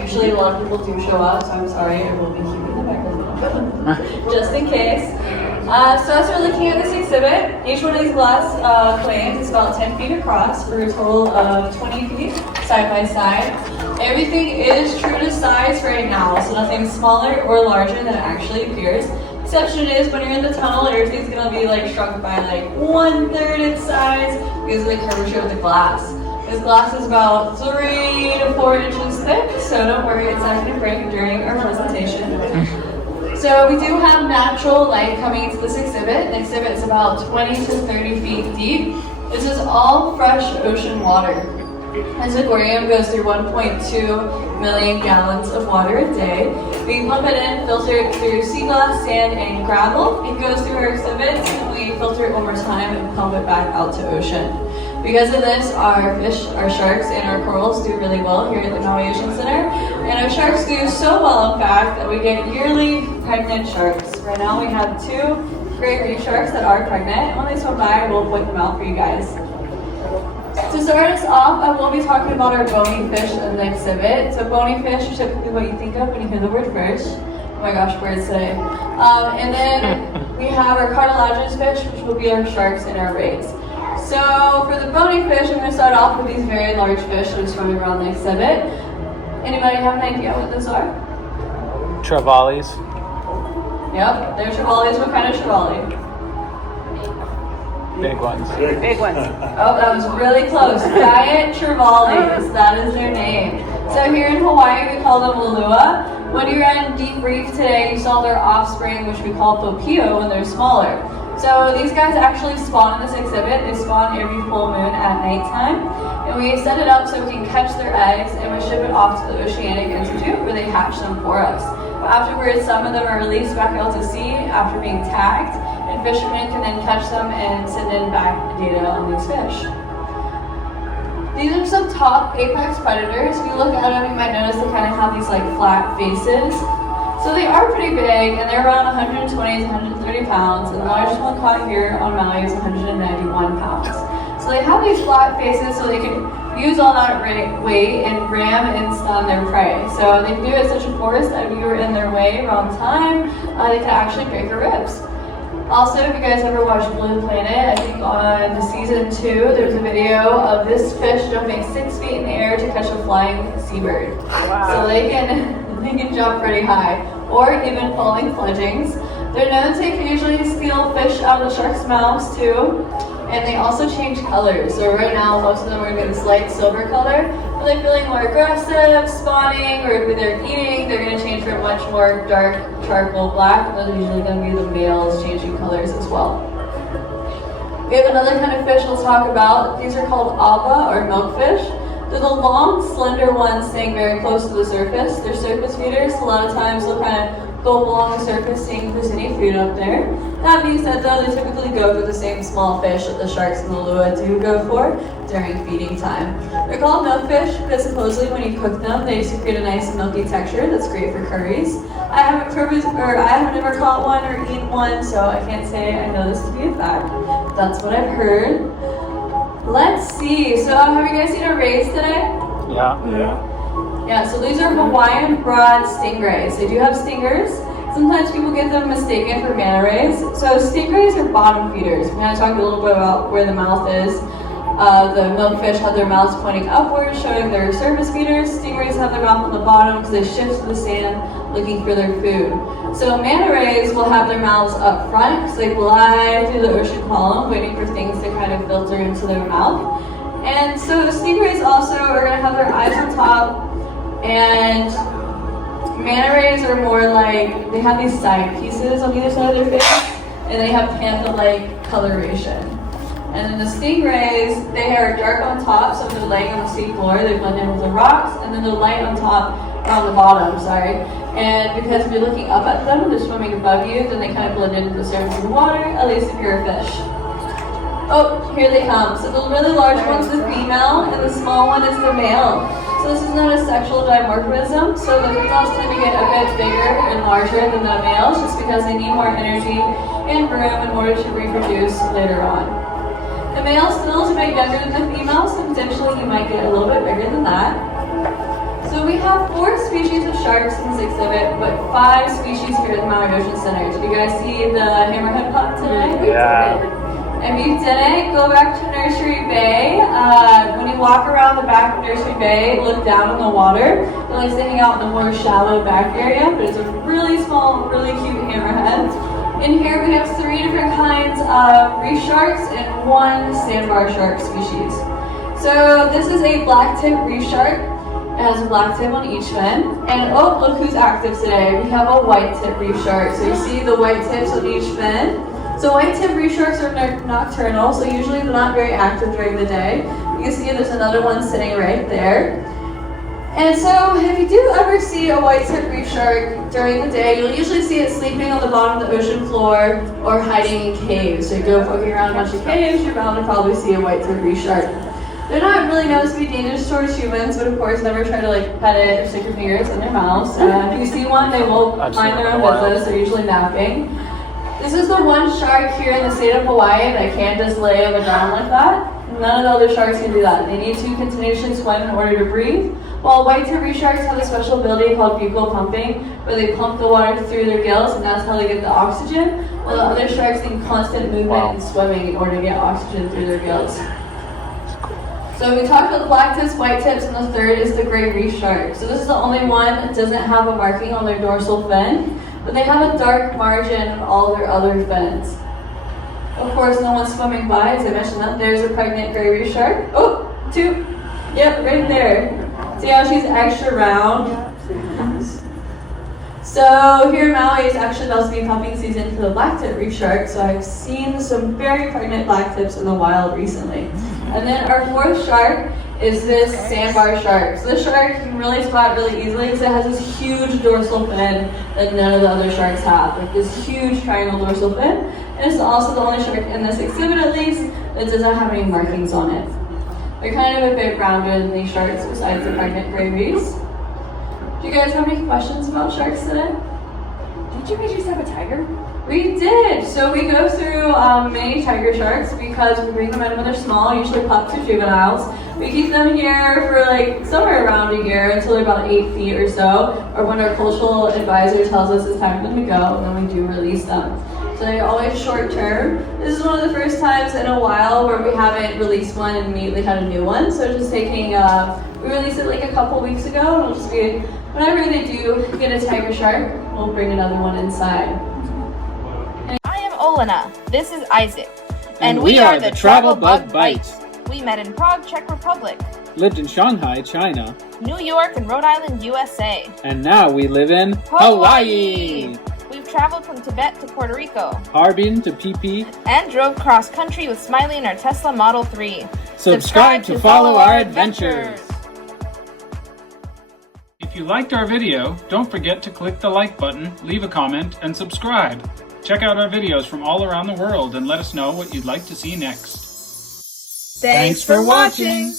Usually a lot of people do show up, so I'm sorry, I will be keeping the microphone just in case. So as we're looking at this exhibit, each one of these glass planes is about 10 feet across for a total of 20 feet side by side. Everything is true to size right now, so nothing smaller or larger than it actually appears. Exception is when you're in the tunnel, everything's gonna be like shrunk by like 1/3 its size because of the curvature of the glass. This glass is about 3 to 4 inches thick, so don't worry, it's not gonna break during our presentation. So we do have natural light coming into this exhibit. The exhibit is about 20 to 30 feet deep. This is all fresh ocean water. This aquarium goes through 1.2 million gallons of water a day. We pump it in, filter it through sea glass, sand, and gravel. It goes through our exhibits, and we filter it one more time and pump it back out to ocean. Because of this, our fish, our sharks, and our corals do really well here at the Maui Ocean Center. And our sharks do so well, in fact, that we get yearly pregnant sharks. Right now we have 2 great reef sharks that are pregnant. When they swim by, we'll point them out for you guys. To start us off, I will be talking about our bony fish in the exhibit. So bony fish are typically what you think of when you hear the word fish. Oh my gosh, words today. And then we have our cartilaginous fish, which will be our sharks and our rays. So for the bony fish, I'm going to start off with these very large fish that are swimming around the exhibit. Anybody have an idea what those are? Trevallies. Yep, they're trevallies. What kind of trevally? Big ones. Big ones. Oh, that was really close. Giant trevallies, that is their name. So here in Hawaii, we call them lalua. When you're in deep reef today, you saw their offspring, which we call popio, when they're smaller. So these guys actually spawn in this exhibit. They spawn every full moon at nighttime. And we set it up so we can catch their eggs and we ship it off to the Oceanic Institute where they hatch them for us. But afterwards, some of them are released back out to sea after being tagged, and fishermen can then catch them and send in back data on these fish. These are some top apex predators. If you look at them, you might notice they kind of have these like flat faces. So they are pretty big, and they're around 120 to 130 pounds, and the largest one caught here on Maui is 191 pounds. So they have these flat faces so they can use all that weight and ram and stun their prey. So they can do it at such a force that if you were in their way around time, they could actually break your ribs. Also, if you guys ever watched Blue Planet, I think on the season 2, there's a video of this fish jumping 6 feet in the air to catch a flying seabird. Wow. So they can jump pretty high, or even falling fledglings. They're known to occasionally steal fish out of the sharks' mouths too, and they also change colors. So right now, most of them are going to this light silver color. When they're feeling more aggressive, spawning, or if they're eating, they're going to change for a much more dark charcoal black. Those are usually going to be the males changing colors as well. We have another kind of fish we'll talk about. These are called aba, or milkfish. They're the long, slender ones staying very close to the surface. They're surface feeders. A lot of times they'll kind of go along the surface, seeing if there's any food up there. That being said, though, they typically go for the same small fish that the sharks and the lua do go for during feeding time. They're called milkfish because supposedly when you cook them, they secrete a nice milky texture that's great for curries. I haven't ever caught one or eaten one, so I can't say I know this to be a fact. That's what I've heard. Let's see. So have you guys seen our rays today? Yeah, so these are Hawaiian broad stingrays. They do have stingers. Sometimes people get them mistaken for manta rays. So stingrays are bottom feeders. We're going to talk a little bit about where the mouth is. The milkfish have their mouths pointing upwards, showing their surface feeders. Stingrays have their mouth on the bottom because they shift to the sand looking for their food. So manta rays will have their mouths up front because they glide through the ocean column, waiting for things to kind of filter into their mouth. And so stingrays also are going to have their eyes on top, and manta rays are more like, they have these side pieces on either side of their face, and they have panther-like coloration. And then the stingrays, they are dark on top, so if they're laying on the sea floor, they blend in with the rocks, and then they're light on top, on the bottom, sorry. And because if you're looking up at them, they're swimming above you, then they kind of blend into the surface of the water, at least if you're a fish. Oh, here they come. So the really large one's the female, and the small one is the male. So this is known as sexual dimorphism. So the females tend to get a bit bigger and larger than the males, just because they need more energy and room in order to reproduce later on. The male still is a bit younger than the female, so potentially you might get a little bit bigger than that. So we have 4 species of sharks in this exhibit, but 5 species here at the Maui Ocean Center. Did you guys see the hammerhead pup today? Yeah. If you didn't, go back to Nursery Bay. When you walk around the back of Nursery Bay, look down in the water. It likes to hang out in the more shallow back area, but it's a really small, really cute hammerhead. In here we have 3 different kinds of reef sharks and 1 sandbar shark species. So this is a black-tip reef shark. It has a black tip on each fin. And oh, look who's active today. We have a white-tip reef shark. So you see the white tips on each fin. So white-tip reef sharks are nocturnal, so usually they're not very active during the day. You can see there's another one sitting right there. And so if you do ever see a white-tip reef shark during the day, you'll usually see it sleeping on the bottom of the ocean floor or hiding in caves. So you go poking around a bunch of caves, you're bound to probably see a white-tip reef shark. They're not really known to be dangerous towards humans, but of course never try to like pet it or stick your fingers in their mouths. If you see one, they will mind their own business. They're usually napping. This is the one shark here in the state of Hawaii that can't just lay on the ground like that. None of the other sharks can do that. They need to continuously swim in order to breathe. While white-tip reef sharks have a special ability called buccal pumping, where they pump the water through their gills and that's how they get the oxygen, while the other sharks need constant movement and swimming in order to get oxygen through their gills. So we talked about the black tips, white tips, and the third is the gray reef shark. So this is the only one that doesn't have a marking on their dorsal fin, but they have a dark margin on all their other fins. Of course, no one's swimming by, as I mentioned that. There's a pregnant gray reef shark. Oh, 2. Yep, right there. See how she's extra round? So here in Maui, it's actually about to be pumping season for the black-tip reef shark, so I've seen some very pregnant black tips in the wild recently. And then our 4th shark is this sandbar shark. So this shark you can really spot really easily because it has this huge dorsal fin that none of the other sharks have. Like this huge triangle dorsal fin. And it's also the only shark in this exhibit at least that doesn't have any markings on it. They're kind of a bit rounder than these sharks besides the pregnant gray reefs. Do you guys have any questions about sharks today? Did you guys just have a tiger? We did. So we go through many tiger sharks because we bring them in when they're small, usually pups or juveniles. We keep them here for like somewhere around a year until they're about 8 feet or so, or when our cultural advisor tells us it's time for them to go, and then we do release them. So they're always short term. This is one of the first times in a while where we haven't released one and immediately had a new one. So just taking, we released it like a couple weeks ago, and it'll just be, whenever they do get a tiger shark, we'll bring another one inside. I am Olena. This is Isaac. And we are the TravelBugBite. We met in Prague, Czech Republic. Lived in Shanghai, China. New York and Rhode Island, USA. And now we live in Hawaii. We've traveled from Tibet to Puerto Rico. Harbin to PP. And drove cross country with Smiley in our Tesla Model 3. Subscribe to follow our adventures. If you liked our video, don't forget to click the like button, leave a comment, and subscribe. Check out our videos from all around the world and let us know what you'd like to see next. Thanks for watching!